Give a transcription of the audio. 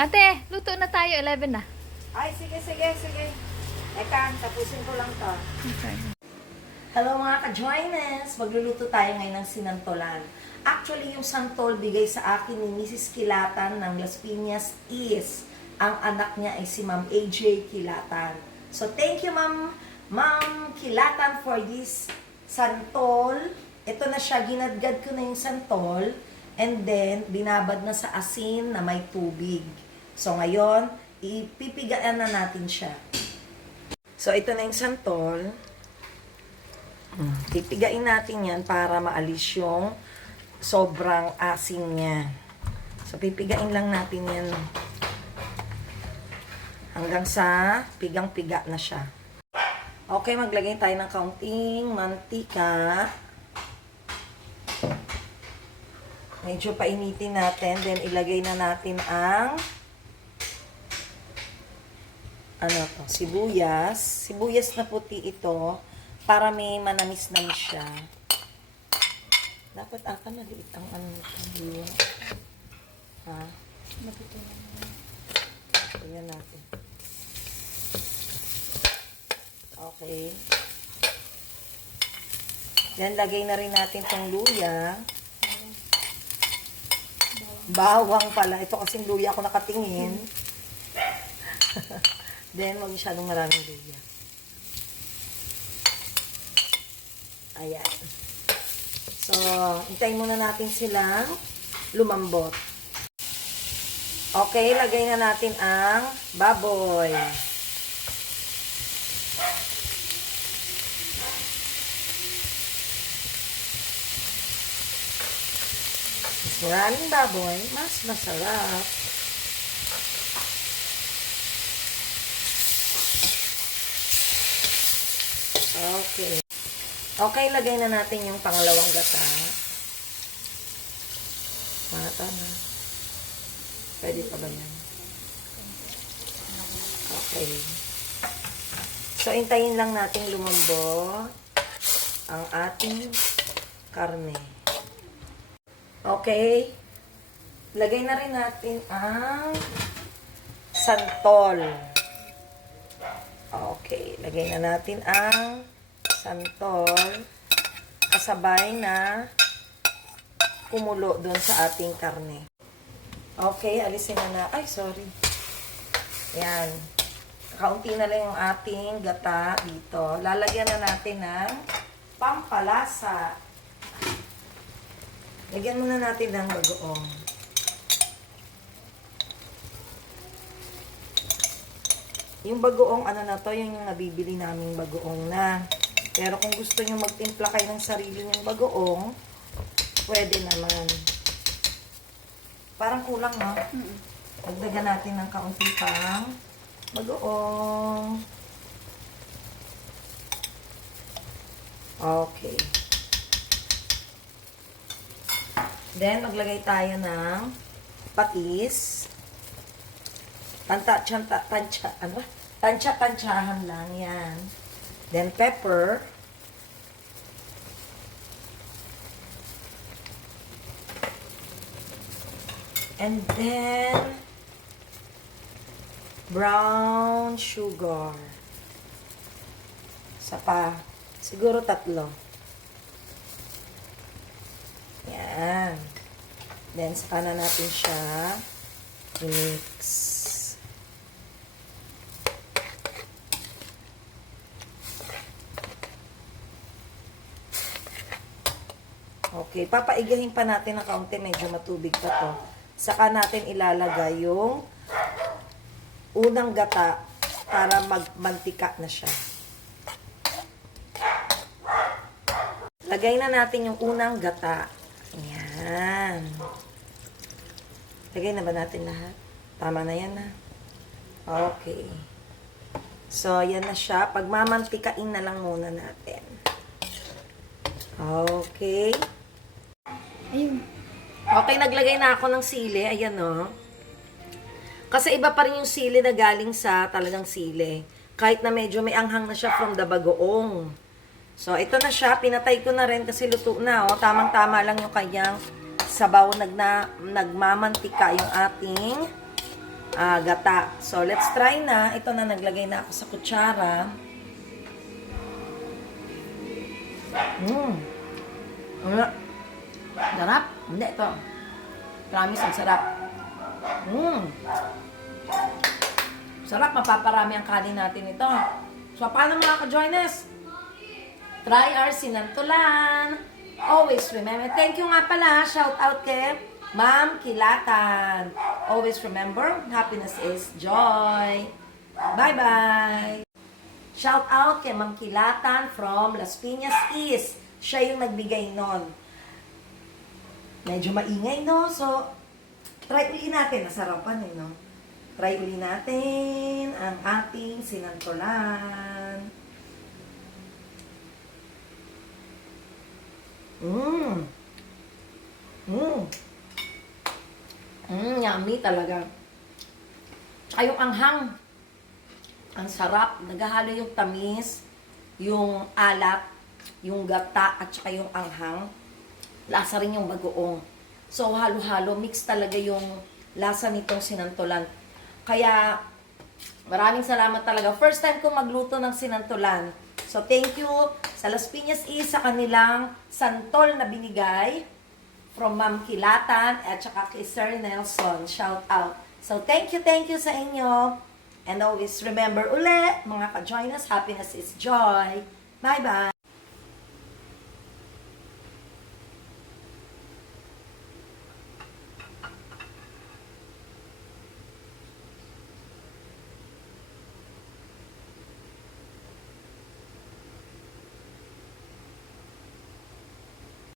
Ate, luto na tayo. 11 na. Ay, sige, sige, sige. Eka, tapusin ko lang to. Okay. Hello mga ka-joiners! Magluluto tayo ngayon ng sinantolan. Actually, yung santol bigay sa akin ni Mrs. Kilatan ng Las Piñas is ang anak niya ay si Ma'am AJ Kilatan. So, thank you Ma'am Ma'am Kilatan for this santol. Ito na siya, ginadgad ko na yung santol. And then, binabad na sa asin na may tubig. So, ngayon, ipipigaan na natin siya. So, ito na yung santol. Pipigain natin yan para maalis yung sobrang asin niya. So, pipigain lang natin yan hanggang sa pigang-piga na siya. Okay, maglagay tayo ng kaunting mantika. Medyo painitin natin. Then, ilagay na natin ang ano to, sibuyas. Sibuyas na puti ito para may manamis-namis siya. Dapat ata maliit ang ano nito. Ha? Tingnan natin. Okay. Then, lagay na rin natin tong luya. Bawang pala. Ito kasing luya ako nakatingin. Then, huwag masyadong maraming luya. Ayan. So, hintayin muna natin silang lumambot. Okay, lagay na natin ang baboy. Mas maraming baboy, mas masarap. Okay. Okay, lagay na natin yung pangalawang gata. Mata na. Pwede pa ba yan? Okay. So, intayin lang natin lumambot ang ating karne. Okay. Lagay na rin natin ang santol. Okay. Lagay na natin ang santol kasabay na kumulo doon sa ating karne. Okay, alisin na na. Ay, sorry. Yan. Kaunti na lang yung ating gata dito. Lalagyan na natin ng pampalasa. Lagyan muna natin ng bagoong. Yung bagoong, ano na to, yun yung nabibili naming bagoong na. Pero kung gusto nyo magtimpla kayo ng sarili nyong bagoong, pwede naman. Parang kulang, no? Dagdagan natin ng kaunti pang bagoong. Okay. Then, maglagay tayo ng patis. Tanta, tanta, tansya, ano ba? Tansya, tansyahan lang yan. Then, pepper. And then, brown sugar. Isa pa. Siguro tatlo. Yan. Then, saka na natin siya i-mix. Okay, papaigahin pa natin ng kaunti. Medyo matubig pa to. Saka natin ilalagay yung unang gata para magmantika na siya. Lagay na natin yung unang gata. Ayan. Lagay na ba natin lahat? Tama na yan na. Okay. So, yan na siya. Pagmamantikain na lang muna natin. Okay. Ayun. Okay, naglagay na ako ng sili. Ayan, no. Kasi iba pa rin yung sili na galing sa talagang sili. Kahit na medyo may anghang na siya from the bagoong. So, ito na siya. Pinatay ko na rin kasi luto na, oh. Tamang-tama lang yung kanyang sabaw. Nag na, nagmamantika yung ating ah, gata. So, let's try na. Ito na, naglagay na ako sa kutsara. Mmm. Ano? Sarap? Hindi, ito. Promise, ang sarap. Mmm. Sarap, mapaparami ang kanin natin ito. So, paano mga ka-join us? Try our sinantulan. Always remember. Thank you nga pala. Shout out kay Ma'am Kilatan. Always remember, happiness is joy. Bye-bye. Shout out kay Ma'am Kilatan from Las Piñas East. Siya yung nagbigay nun. Medyo maingay, no? So, try uli natin. Nasarapan eh, no? Try uli natin ang ating sinantulan. Mmm. Mmm. Mmm, yummy talaga. Tsaka yung anghang. Ang sarap. Naghahalo yung tamis, yung alat, yung gata, at saka yung anghang. Lasa rin yung bagoong. So, halo-halo. Mix talaga yung lasa nitong sinantulan. Kaya, maraming salamat talaga. First time ko magluto ng sinantulan. So, thank you sa Las Piñas East sa kanilang santol na binigay from Ma'am Kilatan at saka kay Sir Nelson. Shout out. So, thank you, thank you sa inyo. And always remember ulit, mga ka-join us, happiness is joy. Bye-bye.